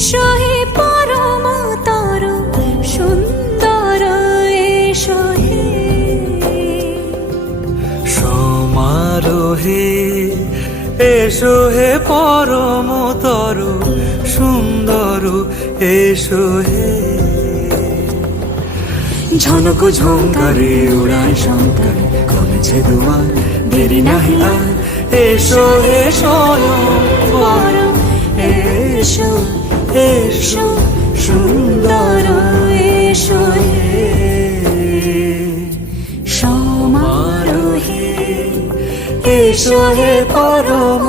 এসো হে পরম তরু সুন্দর, এসো হে সমারোহে এসো হে পরম তরু সুন্দর, এসো হে ঝনক ঝঙ্কারে উড়ায় শঙ্কর করেছে দুয়ার, দেরি নাহি আর এসো হে স্বয়ং পরম, এসো এসো সুন্দর, এসো হে সমারোহে এসো হে পরম